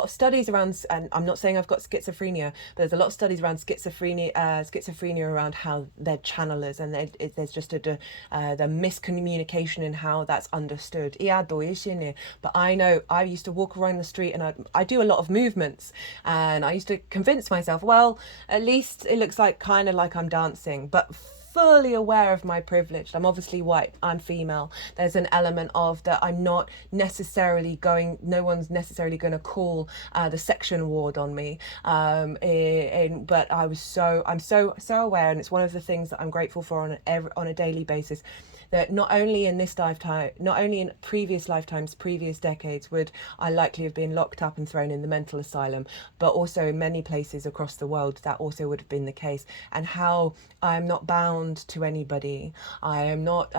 of studies around, and I'm not saying I've got schizophrenia, but there's a lot of studies around schizophrenia around how they're channelers, and there's just the miscommunication in how that's understood. But I know I used to walk around the street, and I do a lot of movements, and I used to convince myself, well, at least it looks like kind of like I'm dancing, but fully aware of my privilege. I'm obviously white, I'm female. There's an element of that I'm not necessarily no one's necessarily going to call the section ward on me. But I'm so aware, and it's one of the things that I'm grateful for on a daily basis. That not only in this lifetime, not only in previous lifetimes, previous decades, would I likely have been locked up and thrown in the mental asylum, but also in many places across the world that also would have been the case. And how I'm not bound to anybody. I'm not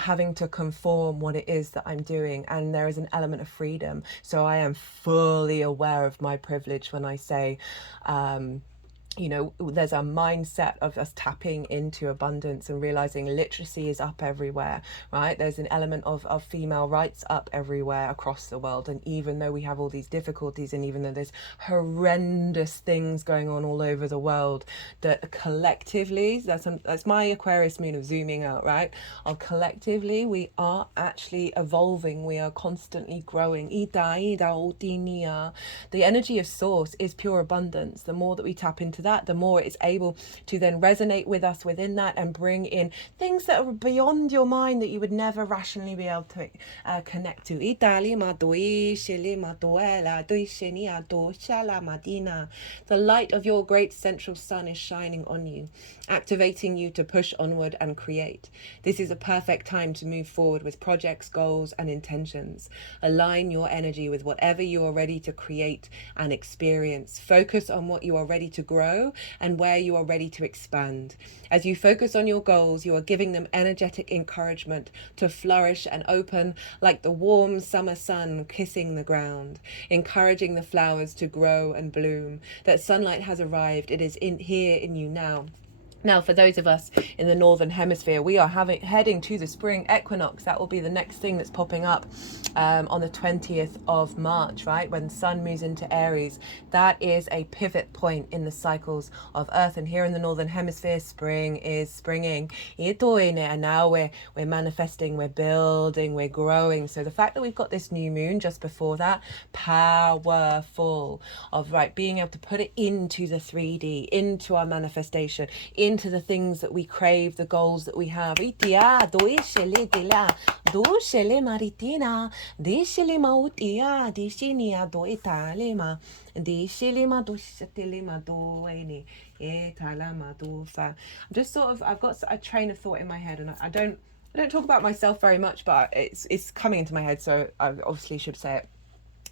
having to conform what it is that I'm doing, and there is an element of freedom. So I am fully aware of my privilege when I say, there's a mindset of us tapping into abundance and realizing literacy is up everywhere, right? There's an element of female rights up everywhere across the world. And even though we have all these difficulties, and even though there's horrendous things going on all over the world, that collectively, that's my Aquarius moon of zooming out, right? Collectively, we are actually evolving. We are constantly growing. The energy of source is pure abundance. The more that we tap into that, the more it's able to then resonate with us within that and bring in things that are beyond your mind that you would never rationally be able to connect to. The light of your great central sun is shining on you, activating you to push onward and create. This is a perfect time to move forward with projects, goals, and intentions. Align your energy with whatever you are ready to create and experience. Focus on what you are ready to grow and where you are ready to expand. As you focus on your goals, you are giving them energetic encouragement to flourish and open like the warm summer sun kissing the ground, encouraging the flowers to grow and bloom. That sunlight has arrived. It is here in you now. Now, for those of us in the Northern Hemisphere, we are heading to the spring equinox. That will be the next thing that's popping up on the 20th of March, right? When Sun moves into Aries. That is a pivot point in the cycles of Earth. And here in the Northern Hemisphere, spring is springing. And now we're manifesting, we're building, we're growing. So the fact that we've got this new moon just before that, powerful of, right, being able to put it into the 3D, into our manifestation, into the things that we crave, the goals that we have. I've got a train of thought in my head, and I don't talk about myself very much, but it's coming into my head, so I obviously should say it.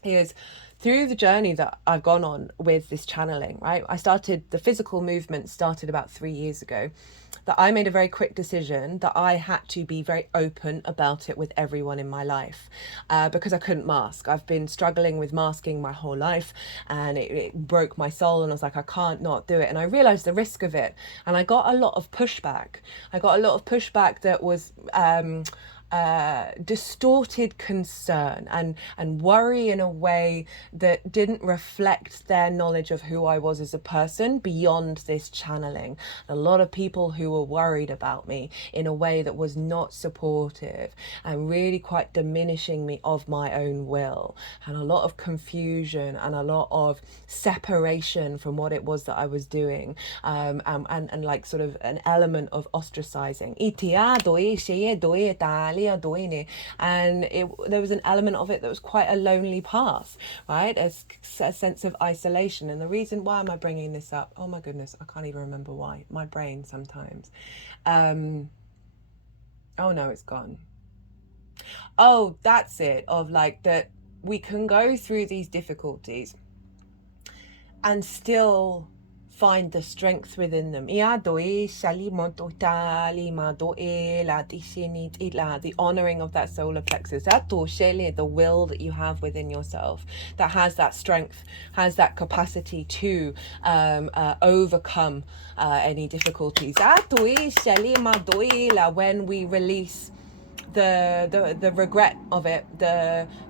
Is through the journey that I've gone on with this channeling, right? The physical movement started about 3 years ago, that I made a very quick decision that I had to be very open about it with everyone in my life, because I couldn't mask. I've been struggling with masking my whole life, and it broke my soul, and I was like, I can't not do it. And I realized the risk of it, and I got a lot of pushback. That was distorted concern and worry in a way that didn't reflect their knowledge of who I was as a person beyond this channeling. A lot of people who were worried about me in a way that was not supportive and really quite diminishing me of my own will, and a lot of confusion and a lot of separation from what it was that I was doing, and like sort of an element of ostracizing. And there was an element of it that was quite a lonely path, right? A sense of isolation. And the reason why am I bringing this up? Oh my goodness, I can't even remember why. My brain sometimes. Oh no, it's gone. Oh, that's it. Of like that we can go through these difficulties and still find the strength within them. The honoring of that solar plexus, the will that you have within yourself, that has that strength, has that capacity to overcome any difficulties. When we release the regret of it,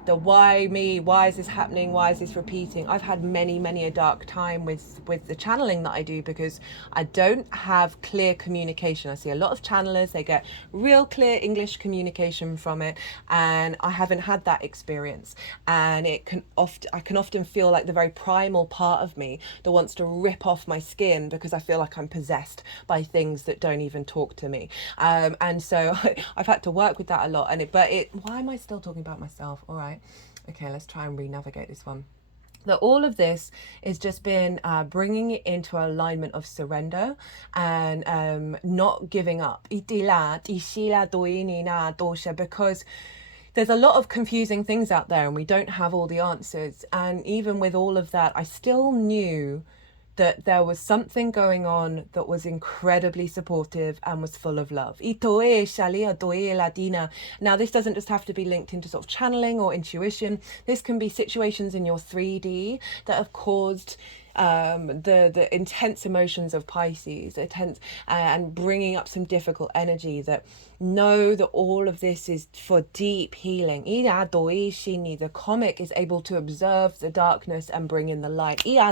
the why me, why is this happening, why is this repeating. I've had many a dark time with the channeling that I do, because I don't have clear communication. I see a lot of channelers, they get real clear English communication from it, and I haven't had that experience, and I can often feel like the very primal part of me that wants to rip off my skin because I feel like I'm possessed by things that don't even talk to me, and so I've had to work with that a lot. Why am I still talking about myself? All right, okay, let's try and re-navigate this one. That all of this has just been bringing it into alignment of surrender and not giving up. Because there's a lot of confusing things out there and we don't have all the answers. And even with all of that, I still knew that there was something going on that was incredibly supportive and was full of love. Now, this doesn't just have to be linked into sort of channeling or intuition. This can be situations in your 3D that have caused the intense emotions of Pisces, and bringing up some difficult energy. That know that all of this is for deep healing. The comic is able to observe the darkness and bring in the light. Now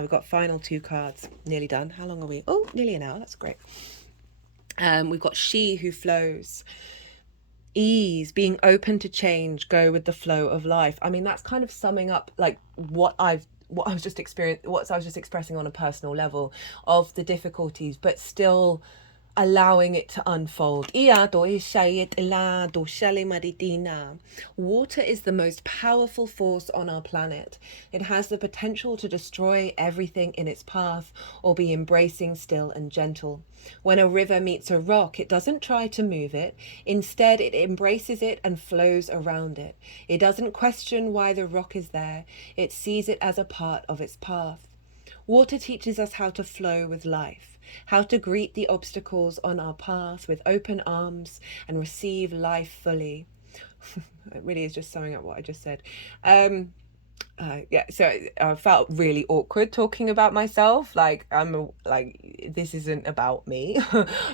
we've got final 2 cards. Nearly done. How long are we? Oh, nearly an hour. That's great. We've got She Who Flows. Ease, being open to change, go with the flow of life. I mean, that's kind of summing up like what I was just expressing on a personal level of the difficulties, but still allowing it to unfold. Water is the most powerful force on our planet. It has the potential to destroy everything in its path or be embracing, still and gentle. When a river meets a rock, it doesn't try to move it. Instead, it embraces it and flows around it. It doesn't question why the rock is there. It sees it as a part of its path. Water teaches us how to flow with life, how to greet the obstacles on our path with open arms and receive life fully. It really is just summing up what I just said. So I felt really awkward talking about myself. Like this isn't about me,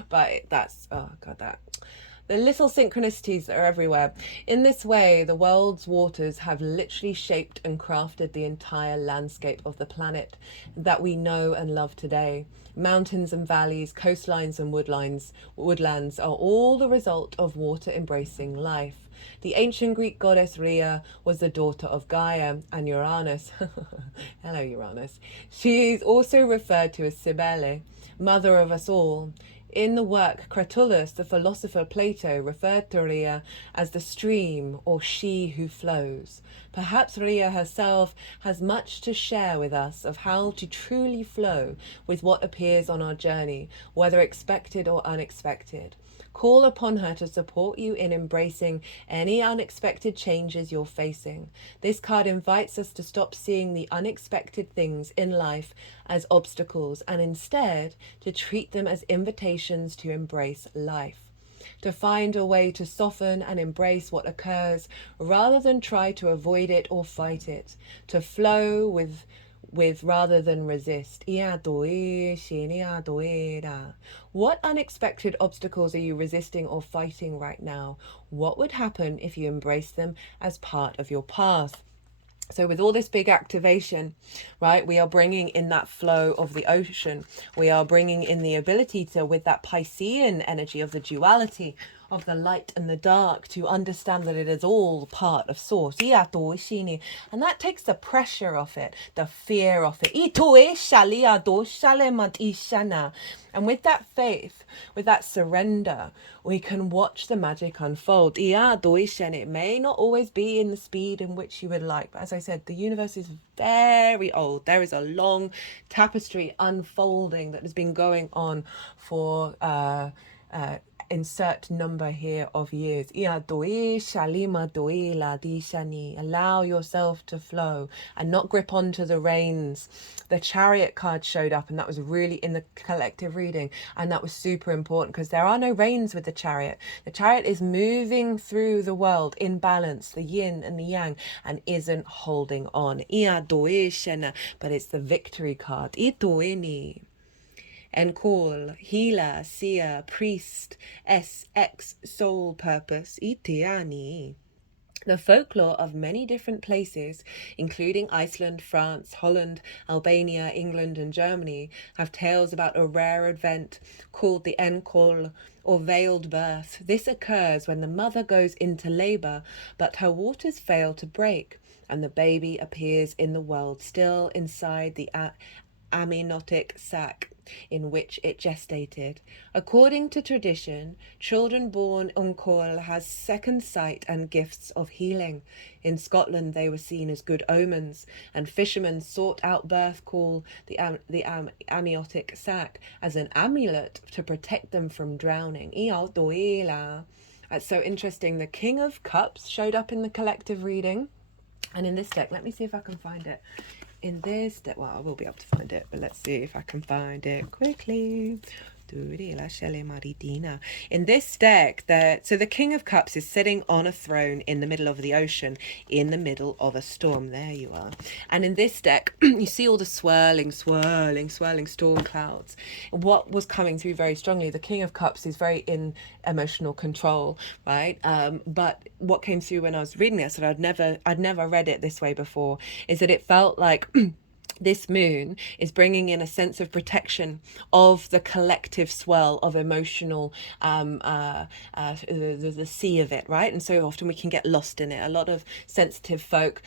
but that's, oh God, the little synchronicities that are everywhere. In this way, the world's waters have literally shaped and crafted the entire landscape of the planet that we know and love today. Mountains and valleys, coastlines and woodlands are all the result of water embracing life. The ancient Greek goddess Rhea was the daughter of Gaia and Uranus. Hello, Uranus. She is also referred to as Cybele, mother of us all. In the work Cratylus, the philosopher Plato referred to Rhea as the stream or she who flows. Perhaps Rhea herself has much to share with us of how to truly flow with what appears on our journey, whether expected or unexpected. Call upon her to support you in embracing any unexpected changes you're facing. This card invites us to stop seeing the unexpected things in life as obstacles and instead to treat them as invitations to embrace life. To find a way to soften and embrace what occurs rather than try to avoid it or fight it. To flow with with rather than resist. What unexpected obstacles are you resisting or fighting right now? What would happen if you embrace them as part of your path? So with all this big activation, right, we are bringing in that flow of the ocean. We are bringing in the ability to, with that Piscean energy of the duality, of the light and the dark, to understand that it is all part of source. And that takes the pressure off it, the fear off it. And with that faith, with that surrender, we can watch the magic unfold. It may not always be in the speed in which you would like, but as I said, the universe is very old. There is a long tapestry unfolding that has been going on for insert number here of years. Allow yourself to flow and not grip onto the reins. The Chariot card showed up, and that was really in the collective reading, and that was super important because there are no reins with the Chariot. The Chariot is moving through the world in balance, the yin and the yang, and isn't holding on. But it's the victory card. And call, healer, seer, priest, SX, soul purpose, itiani. The folklore of many different places, including Iceland, France, Holland, Albania, England, and Germany, have tales about a rare event called the Enkol, or veiled birth. This occurs when the mother goes into labour, but her waters fail to break, and the baby appears in the world, still inside the amniotic sac in which it gestated. According to tradition, children born Unkol has second sight and gifts of healing. In Scotland, they were seen as good omens, and fishermen sought out birth call, the amniotic sac, as an amulet to protect them from drowning. That's so interesting. The King of Cups showed up in the collective reading. And in this deck, let me see if I can find it. In this deck, well, I will be able to find it, but let's see if I can find it quickly. In this deck, so the King of Cups is sitting on a throne in the middle of the ocean, in the middle of a storm. There you are. And in this deck, you see all the swirling storm clouds. What was coming through very strongly, the King of Cups is very in emotional control, right? But what came through when I was reading this, and I'd never read it this way before, is that it felt like this moon is bringing in a sense of protection of the collective swell of emotional, the sea of it, right? And so often we can get lost in it. A lot of sensitive folk,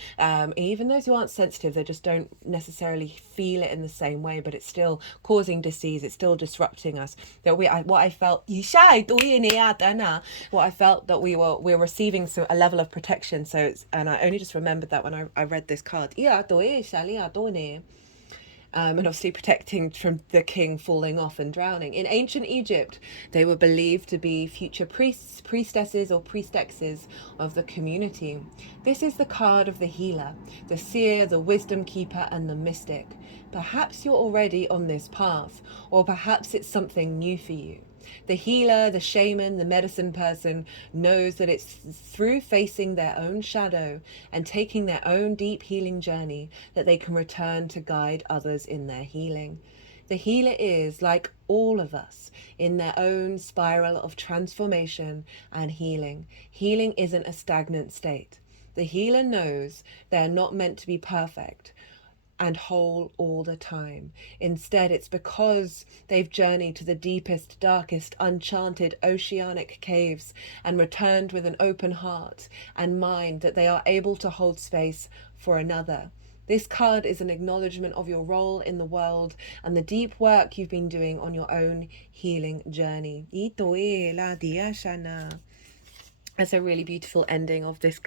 even those who aren't sensitive, they just don't necessarily feel it in the same way, but it's still causing disease. It's still disrupting us. That what I felt that we were receiving a level of protection. So and I only just remembered that when I read this card. And obviously protecting from the king falling off and drowning. In ancient Egypt, they were believed to be future priests, priestesses, or priestesses of the community. This is the card of the healer, the seer, the wisdom keeper, and the mystic. Perhaps you're already on this path, or perhaps it's something new for you. The healer, the shaman, the medicine person knows that it's through facing their own shadow and taking their own deep healing journey that they can return to guide others in their healing. The healer is, like all of us, in their own spiral of transformation and healing. Healing isn't a stagnant state. The healer knows they're not meant to be perfect and whole all the time. Instead, it's because they've journeyed to the deepest, darkest, unchanted oceanic caves and returned with an open heart and mind that they are able to hold space for another. This card is an acknowledgement of your role in the world and the deep work you've been doing on your own healing journey. It's a really beautiful ending of this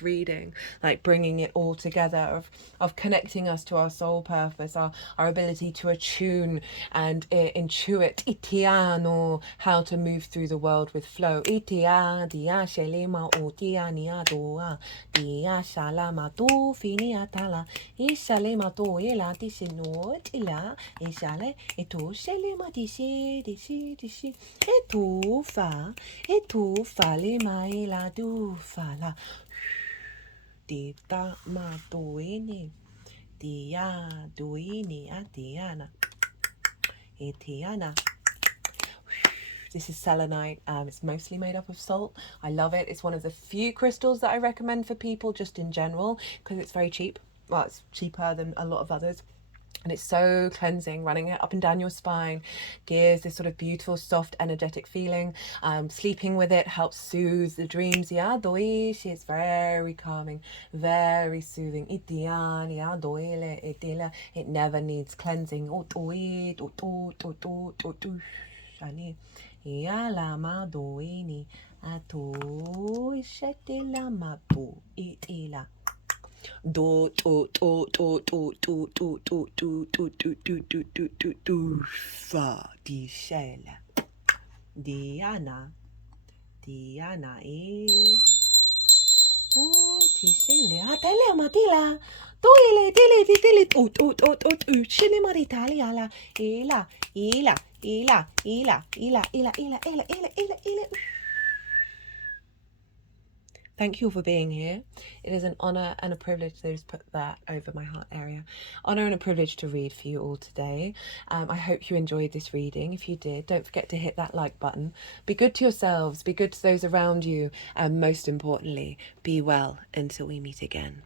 reading, like bringing it all together, of connecting us to our soul purpose, our ability to attune and intuit itiano, how to move through the world with flow. Itia dia shelema otia niadoa dia shalama do finiatala ishalema do ela dishinot ila ishale eto shelema dishi etufa lema la du fa la di ta ma do ni Dia, Duini, Diana, Etiana. This is selenite. It's mostly made up of salt. I love it. It's one of the few crystals that I recommend for people just in general because it's very cheap. Well, it's cheaper than a lot of others. And it's so cleansing. Running it up and down your spine gives this sort of beautiful, soft, energetic feeling. Sleeping with it helps soothe the dreams. It's very calming, very soothing. It never needs cleansing. Do do do do do do do do do do do do do do do do fa di scella Diana Diana ti scella tele matila toile tele tele scelle maritali ala ila ila ila ila ila ila ila ila ila ila ila. Thank you all for being here. It is an honour and a privilege to just put that over my heart area. Honour and a privilege to read for you all today. I hope you enjoyed this reading. If you did, don't forget to hit that like button. Be good to yourselves, be good to those around you, and most importantly, be well until we meet again.